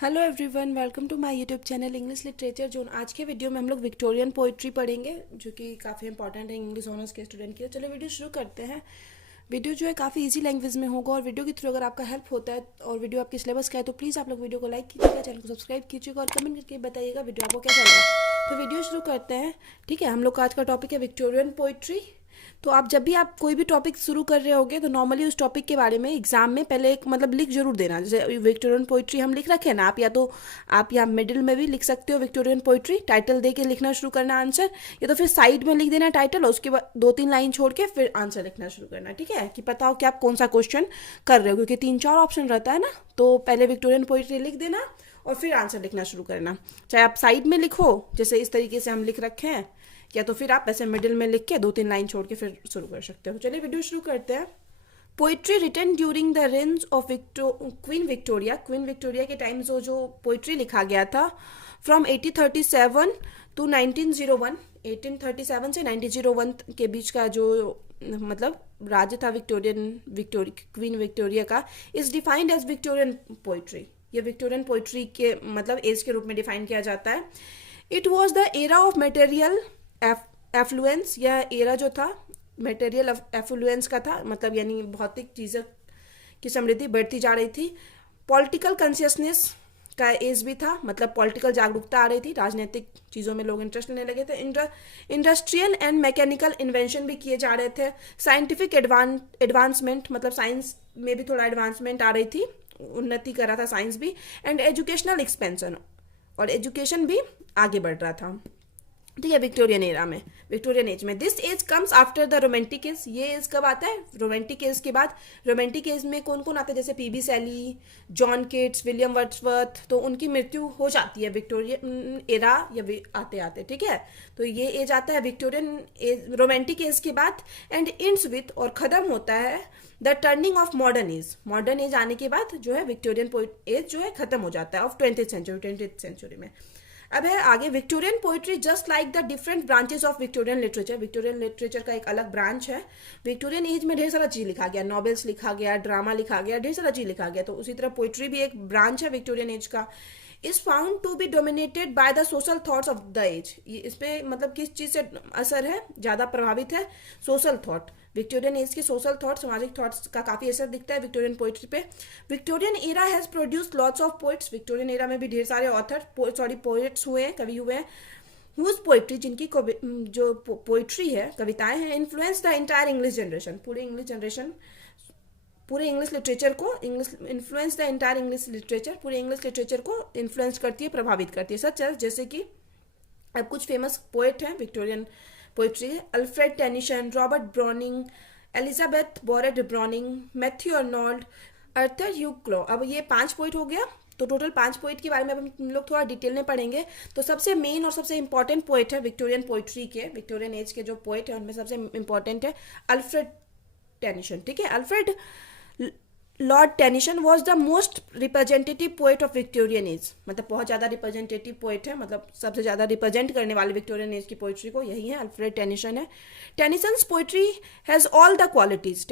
Hello everyone, welcome to my YouTube channel English literature zone. आज के video में हम लोग विक्टोरियन पोइट्री पढ़ेंगे जो कि काफ़ी इंपॉर्टेंट है इंग्लिश ऑनर्स के स्टूडेंट के लिए। चलो वीडियो शुरू करते हैं। वीडियो जो है काफ़ी इजी लैंग्वेज में होगा और वीडियो के थ्रू अगर आपका हेल्प होता है और वीडियो आपके सिलेबस का है तो प्लीज़ आप लोग वीडियो को लाइक कीजिएगा, चैनल को सब्सक्राइब कीजिएगा और कमेंट करके बताइएगा वीडियो आपको कैसा लगा। तो वीडियो शुरू करते हैं। ठीक है, हम लोग का आज का टॉपिक है विक्टोरियन पोइट्री। तो आप जब भी आप कोई भी टॉपिक शुरू कर रहे होगे तो नॉर्मली उस टॉपिक के बारे में एग्जाम में पहले एक मतलब लिख जरूर देना। जैसे विक्टोरियन पोइट्री हम लिख रखे हैं ना, आप या मिडिल में भी लिख सकते हो विक्टोरियन पोइट्री, टाइटल दे के लिखना शुरू करना आंसर, या तो फिर साइड में लिख देना टाइटल और उसके बाद 2-3 लाइन छोड़ के फिर आंसर लिखना शुरू करना। ठीक है, कि पता हो कि आप कौन सा क्वेश्चन कर रहे हो, क्योंकि 3-4 ऑप्शन रहता है ना। तो पहले विक्टोरियन पोइट्री लिख देना और फिर आंसर लिखना शुरू करना। चाहे आप साइड में लिखो जैसे इस तरीके से हम लिख रखे हैं, या तो फिर आप ऐसे मिडिल में लिख के 2-3 लाइन छोड़ के फिर शुरू कर सकते हो। चलिए वीडियो शुरू करते हैं। Poetry written during the range of Queen Victoria. Queen Victoria के टाइम जो पोइट्री लिखा गया था फ्रॉम 1837 टू 1901। 1837 से 1901 के बीच का जो मतलब राज्य था क्वीन विक्टोरिया का, is defined as Victorian poetry. ये विक्टोरियन पोइट्री के मतलब एज के रूप में डिफाइन किया जाता है। It was the era of material affluence. यह एरा जो था मटेरियल एफ्लुएंस का था, मतलब यानी भौतिक चीज़ों की समृद्धि बढ़ती जा रही थी। पॉलिटिकल कॉन्शियसनेस का एज भी था, मतलब पॉलिटिकल जागरूकता आ रही थी, राजनीतिक चीज़ों में लोग इंटरेस्ट लेने लगे थे। इंडस्ट्रियल एंड मैकेनिकल इन्वेंशन भी किए जा रहे थे। साइंटिफिक एडवांसमेंट, मतलब साइंस में भी थोड़ा एडवांसमेंट आ रही थी, उन्नति कर रहा था साइंस भी। एंड एजुकेशनल एक्सपेंशन, और एजुकेशन भी आगे बढ़ रहा था। ठीक है, विक्टोरियन एरा में, विक्टोरियन एज में। This age comes after the romantic age. ये एज कब आता है? रोमांटिक एज के बाद। रोमांटिक एज में कौन कौन आता है? जैसे PB Shelley, John केट्स, William Wordsworth, तो उनकी मृत्यु हो जाती है विक्टोरियन एरा या आते आते। ठीक है, तो ये एज आता है विक्टोरियन एज, रोमांटिक एज के बाद। एंड इंड्स विथ, और खत्म होता है the turning of modern age. Modern age आने के बाद जो है विक्टोरियन एज जो है खत्म हो जाता है ऑफ 20th सेंचुरी में। अब है आगे Victorian poetry just like the different branches of Victorian literature. Victorian literature का एक अलग ब्रांच है। विक्टोरियन एज में ढेर सारा चीज लिखा गया, नॉवेल्स लिखा गया, ड्रामा लिखा गया, ढेर सारा चीज लिखा गया। तो उसी तरह पोइट्री भी एक ब्रांच है विक्टोरियन एज का। Is found to be dominated by the social thoughts of the age. इस पे मतलब किस चीज से असर है, ज्यादा प्रभावित है? Social thought. विक्टोरियन एज के सोशल थॉट, सामाजिक थॉट्स का काफी असर दिखता है विक्टोरियन पोइट्री पे। Victorian era has produced lots of poets. Victorian era में भी ढेर सारे ऑथर पोइट्स हुए हैं, कवि हुए हैं। हुज पोइट्री, जिनकी जो पोइट्री है, कविताएं हैं, influence the entire English generation. पूरे इंग्लिश लिटरेचर को influence the entire English literature, पूरे इंग्लिश लिटरेचर को इन्फ्लुएंस करती है, प्रभावित करती है। सच है, जैसे कि अब कुछ फेमस पोएट हैं विक्टोरियन पोइट्री है। Alfred Tennyson, Robert Browning, Elizabeth Barrett Browning, Matthew Arnold, Arthur Hugh Clough. अब ये 5 पोइट हो गया। तो टोटल 5 पोइट के बारे में हम लोग थोड़ा डिटेल में पढ़ेंगे। तो सबसे मेन और सबसे इंपॉर्टेंट पोइट है विक्टोरियन पोइट्री के, विक्टोरियन एज के जो पोइट है उनमें सबसे इंपॉर्टेंट है अल्फ्रेड टेनिसन। ठीक है, Alfred Lord Tennyson was the most representative poet of Victorian as. मतलब बहुत ज़्यादा रिप्रेजेंटेटिव पोएट है, मतलब सबसे ज़्यादा रिप्रेजेंट करने वाले विक्टोरियन एज की पोइट्री को यही है, अल्फ्रेड टेनिसन है। Tennyson's poetry has all the qualities.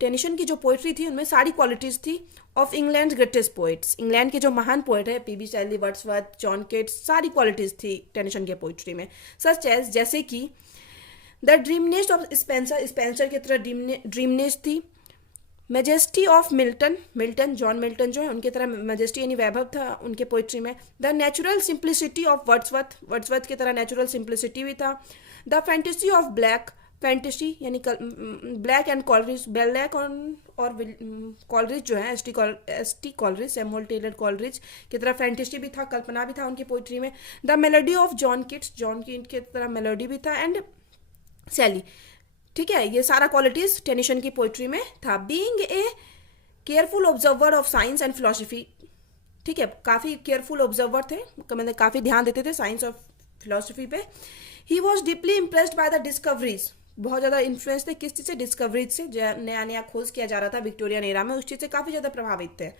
Tennyson की जो पोइट्री थी उनमें सारी क्वालिटीज थी of England greatest poets. England के जो महान पोइट है, पीबी शैली, वर्ड्सवर्थ, जॉन केट्स, सारी क्वालिटीज थी टेनिसन के पोइट्री में। सच एज, जैसे कि द ड्रीमनेस ऑफ स्पेंसर, स्पेंसर की तरह ड्रीमनेस थी। Majesty of Milton, John Milton जो है उनकी तरह मेजेस्टी यानी वैभव था उनके पोइट्री में। The natural simplicity of Wordsworth की तरह नेचुरल सिंप्लिसिटी भी था। द फैंटेसी ऑफ फैंटेसी यानी ब्लैक एंड कॉलरिज, ब्लैक और कॉलरिज जो है S T Coleridge, Samuel Taylor Coleridge की तरह फैंटेसी भी था, कल्पना भी था उनकी पोइट्री में। The melody of John Keats, John की की तरह मेलोडी भी था। एंड सैली। ठीक है, ये सारा क्वालिटीज टेनिसन की पोइट्री में था। Being a careful observer of science and philosophy. ठीक है, काफ़ी केयरफुल ऑब्जर्वर थे, मतलब काफ़ी ध्यान देते थे साइंस और फिलोसफी पे। He was deeply impressed by the discoveries. बहुत ज़्यादा इन्फ्लुएंस थे किस चीज़ से? डिस्कवरीज से। जो नया नया खोज किया जा रहा था विक्टोरियन एरा में, उस चीज़ से काफ़ी ज़्यादा प्रभावित थे।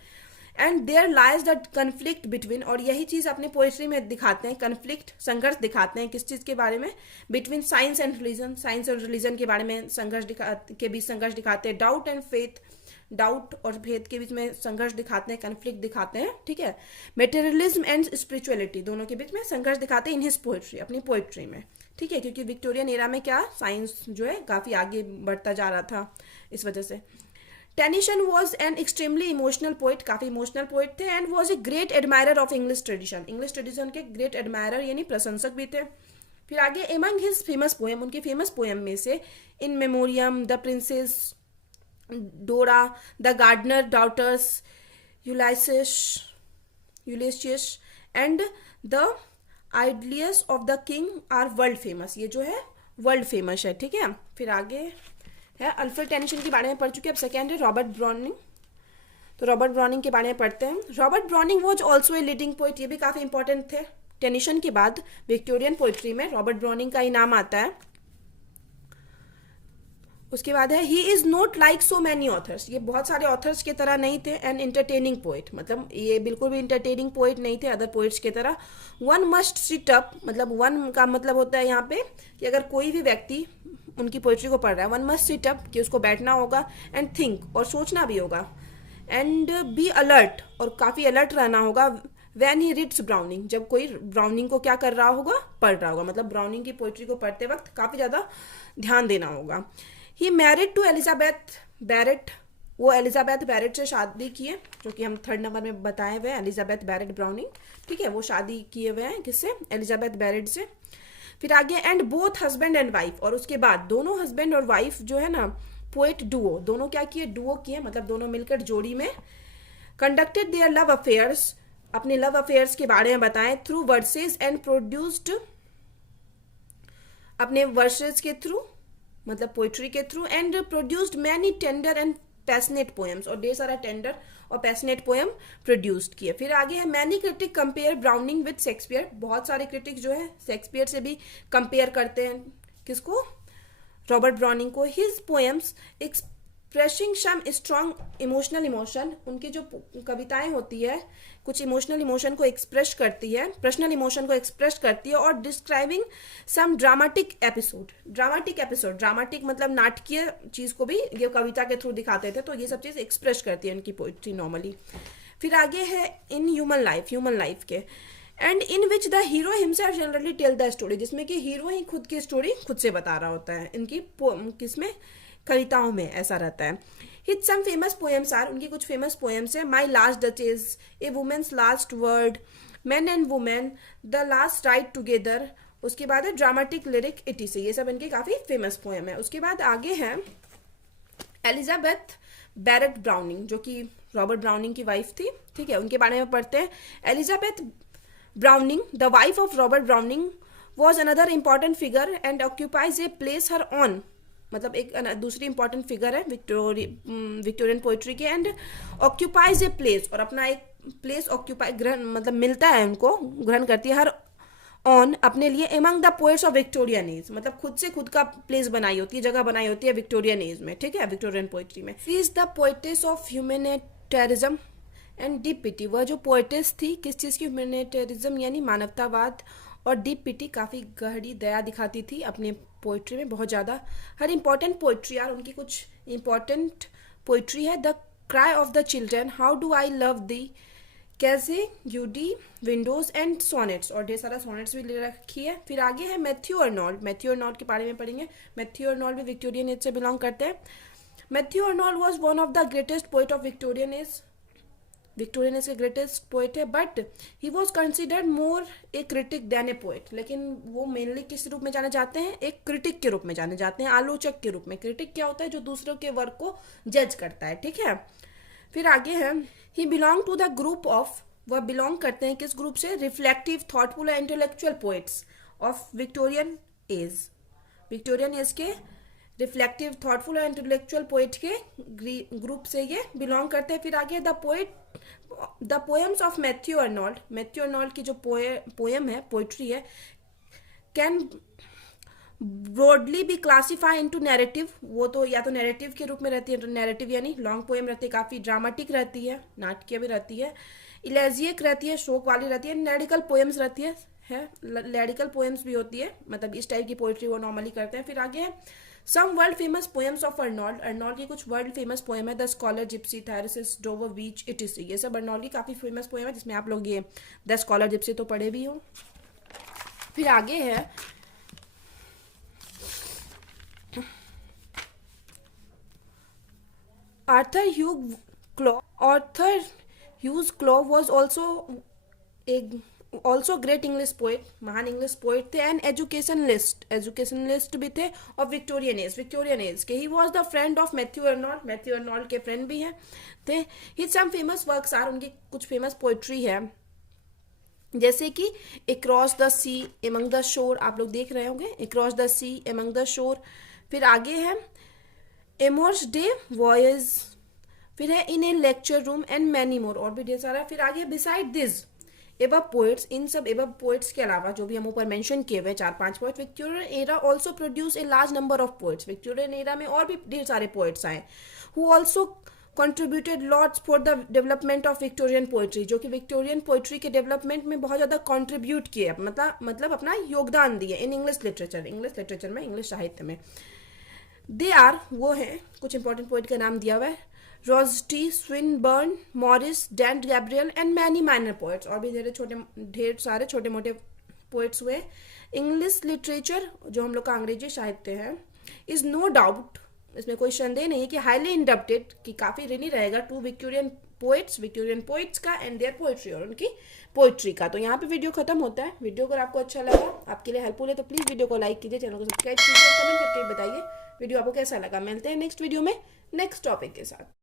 And there lies the conflict between, और यही चीज़ अपने पोइट्री में दिखाते हैं, कन्फ्लिक्ट, संघर्ष दिखाते हैं किस चीज़ के बारे में? Between science and religion, science और रिलीजन के बारे में संघर्ष के बीच संघर्ष दिखाते हैं। डाउट एंड फेथ, डाउट और भेद के बीच में संघर्ष दिखाते हैं, कन्फ्लिक्ट दिखाते हैं, ठीक है। मेटेरियलिज्म एंड स्पिरिचुअलिटी दोनों के बीच में संघर्ष दिखाते हैं इन हिज पोएट्री, अपनी पोएट्री में, ठीक है, क्योंकि विक्टोरियन एरा में क्या साइंस जो है काफ़ी आगे बढ़ता जा रहा था, इस वजह से। Tennyson was an extremely emotional poet, काफ़ी इमोशनल पोइट थे, and was a great admirer of English tradition, English tradition के ग्रेट एडमायरर यानी प्रशंसक भी थे। फिर आगे एमंग हिज फेमस पोएम, उनके फेमस पोएम में से in memoriam, the princess Dora, the gardener daughters, Ulysses and the idylls of the king are world famous, ये जो है वर्ल्ड फेमस है, ठीक है। फिर आगे है अल्फ्रेड टेनिसन के बारे में पढ़ चुके हैं। अब सेकेंड है रॉबर्ट ब्राउनिंग, तो रॉबर्ट ब्राउनिंग के बारे में पढ़ते हैं। Robert browning was also a leading poet, ये भी काफ़ी इंपॉर्टेंट थे। टेनिसन के बाद विक्टोरियन पोइट्री में रॉबर्ट ब्राउनिंग का ही नाम आता है। उसके बाद है he is not like so many authors, ये बहुत सारे ऑथर्स की तरह नहीं थे। एन इंटरटेनिंग पोइट, मतलब ये बिल्कुल भी इंटरटेनिंग पोइट नहीं थे अदर पोइट्स की तरह। वन मस्ट सिट अप, मतलब वन का मतलब होता है यहाँ पे कि अगर कोई भी व्यक्ति उनकी पोइट्री को पढ़ रहा है, वन मस्ट सिट अप कि उसको बैठना होगा, एंड थिंक और सोचना भी होगा, एंड बी अलर्ट और काफ़ी अलर्ट रहना होगा। वैन ही रीड्स ब्राउनिंग, जब कोई ब्राउनिंग को क्या कर रहा होगा, पढ़ रहा होगा, मतलब ब्राउनिंग की पोइट्री को पढ़ते वक्त काफ़ी ज़्यादा ध्यान देना होगा। He married to Elizabeth Barrett, वो एलिजाबेथ बैरेट से शादी की है, जो कि हम थर्ड नंबर में बताए हुए हैं, एलिजाबेथ बैरेट ब्राउनिंग, ठीक है, वो शादी किए हुए हैं किससे, एलिजाबेथ बैरेट से। फिर आगे and both husband and wife, और उसके बाद दोनों हस्बैंड और वाइफ जो है ना पोएट डुओ, दोनों क्या किए, डुओ किए, मतलब दोनों मिलकर जोड़ी में कंडक्टेड देयर लव अफेयर्स, अपने लव अफेयर्स के बारे में बताएं, थ्रू वर्सेस एंड प्रोड्यूस्ड, अपने वर्सेस के थ्रू मतलब पोइट्री के through, and produced many tender and passionate poems, और ढेर सारा टेंडर और पैशनेट पोएम प्रोड्यूस्ड किए। फिर आगे है many critic compare browning with Shakespeare, बहुत सारे क्रिटिक जो है शेक्सपियर से भी कंपेयर करते हैं किसको, रॉबर्ट ब्राउनिंग को। His poems expressing some strong emotional emotion, उनकी जो कविताएं होती है कुछ इमोशनल इमोशन को एक्सप्रेस करती है, पर्सनल इमोशन को एक्सप्रेस करती है, और डिस्क्राइबिंग सम ड्रामेटिक एपिसोड, ड्रामेटिक मतलब नाटकीय चीज़ को भी ये कविता के थ्रू दिखाते थे, तो ये सब चीज़ एक्सप्रेस करती है उनकी पोइट्री नॉर्मली। फिर आगे है इन ह्यूमन लाइफ के, and in which the hero himself generally tell the story, जिसमें कि हीरो ही खुद की स्टोरी खुद से बता रहा होता है, इनकी किसमें, कविताओं में ऐसा रहता है। His some famous poems are, उनकी कुछ फेमस पोएम्स है, my last duchess, a woman's last word, man and women, the last ride together, उसके बाद है ड्रामेटिक लिरिक इटी से, ये सब इनके काफ़ी फेमस पोएम है। उसके बाद आगे है एलिजाबेथ बैरेट ब्राउनिंग, जो कि रॉबर्ट ब्राउनिंग की वाइफ थी, ठीक है, उनके बारे में पढ़ते हैं। Elizabeth browning, the wife of Robert browning, was another important figure and occupies a place her on, मतलब एक दूसरी इंपॉर्टेंट फिगर है विक्टोरियन पोइट्री की, एंड ऑक्यूपाइज ए प्लेस, और अपना एक प्लेस ऑक्यूपाई ग्रहण मतलब मिलता है उनको, ग्रहण करती है हर ऑन अपने लिए, among the poets of Victorian as, मतलब खुद से खुद का प्लेस बनाई होती है, जगह बनाई होती है विक्टोरियन एज में, ठीक है, विक्टोरियन पोइट्री में। She is the poetess of humanitarianism and deep pity, वह जो पोएटेस थी किस चीज़ की, ह्यूमैनिटेरिज्म यानी मानवतावाद, और डीप पिटी काफ़ी गहरी दया दिखाती थी अपने पोइट्री में बहुत ज़्यादा। हर इंपॉर्टेंट पोइट्री यार उनकी कुछ इंपॉर्टेंट पोइट्री है, the cry of the children, how do I love thee, Casa Guidi, Windows and sonnets, और ढेर सारा सोनेट्स भी ले रखी है। फिर आगे है मैथ्यू अर्नोल्ड के बारे में पढ़ेंगे। मैथ्यू अर्नोल्ड भी विक्टोरियन एज से बिलोंग करते हैं। Matthew Arnold was one of the greatest poet of Victorian age के ग्रेटेस्ट पोइट है, but he was considered more a critic than a poet, लेकिन वो मेनली किस रूप में जाने जाते हैं, एक क्रिटिक के रूप में जाने जाते हैं, आलोचक के रूप में। क्रिटिक क्या होता है, जो दूसरों के वर्क को जज करता है, ठीक है। फिर आगे है he belong to the group of, वह बिलोंग करते हैं किस ग्रुप से, reflective, thoughtful and intellectual poets of Victorian age के reflective, thoughtful and intellectual poet के ग्रुप से ये बिलोंग करते हैं। फिर आगे the poems of Matthew Arnold की जो पोएम है, पोइट्री है, can broadly be classify into narrative, वो तो या तो नैरेटिव के रूप में रहती है, नैरेटिव यानी लॉन्ग पोएम रहती है, काफ़ी ड्रामेटिक रहती है, नाटकीय भी रहती है, इलेजियक रहती है, शोक वाली रहती है, लैरिकल पोएम्स रहती है लैरिकल पोएम्स भी होती है, मतलब इस टाइप की पोइट्री वो नॉर्मली करते हैं। फिर आगे है some world famous poems of Arnold, Arnold की कुछ वर्ल्ड फेमस पोएम है, the scholar, gipsy, Thyrsis, Dover beach, etc, ये सब अर्नोल्ड की काफ़ी फेमस पोएम है, जिसमें आप लोग ये द स्कॉलर, जिप्सी तो पढ़े भी हो। फिर आगे है Arthur Hugh Clough, Arthur Hughes Clough was also great English poet, महान इंग्लिश पोएट थे, एंड एजुकेशनलिस्ट भी थे, और विक्टोरियन एज के। He was the friend of Matthew Arnold, Matthew Arnold के फ्रेंड भी हैं थे। His some famous works are, उनकी कुछ फेमस पोइट्री है, जैसे कि across the sea among the shore, आप लोग देख रहे होंगे, across the sea among the शोर। फिर आगे है एमोर्स डे वॉयज, फिर है in a lecture room, and many more, और भी ढेर सारा। फिर आगे बिसाइड दिस एबव पोएट्स, इन सब एबव पोएट्स के अलावा जो भी हम ऊपर मेंशन किए हुए 4-5 poet, Victorian era also produce a large number of poets, Victorian era में और भी ढेर सारे पोएट्स आए, who also contributed lots for the development of Victorian poetry, जो कि विक्टोरियन पोइट्री के डेवलपमेंट में बहुत ज़्यादा कंट्रीब्यूट किए, मतलब अपना योगदान दिए इन इंग्लिश लिटरेचर में, इंग्लिश साहित्य में। दे आर, वो हैं, कुछ इंपॉर्टेंट पोइट का नाम दिया हुआ है, Rossetti, Swinburne, Morris, Dante Gabriel, and many minor poets, और भी ढेर सारे छोटे मोटे पोइट्स हुए। इंग्लिश लिटरेचर, जो हम लोग का अंग्रेजी साहित्य है, इज नो डाउट, इसमें कोई संदेह नहीं है कि हाईली इंडप्टेड, कि काफ़ी ऋणी रहेगा टू विक्टोरियन पोइट्स का, एंड देयर पोइट्री, और उनकी पोइट्री का। तो यहाँ पे वीडियो खत्म होता है। वीडियो अगर आपको अच्छा लगा, आपके लिए हेल्पफुल है, तो प्लीज़ वीडियो को लाइक कीजिए, चैनल को सब्सक्राइब कीजिए, कमेंट करके बताइए वीडियो आपको कैसा लगा। मिलते हैं नेक्स्ट वीडियो में नेक्स्ट टॉपिक के साथ।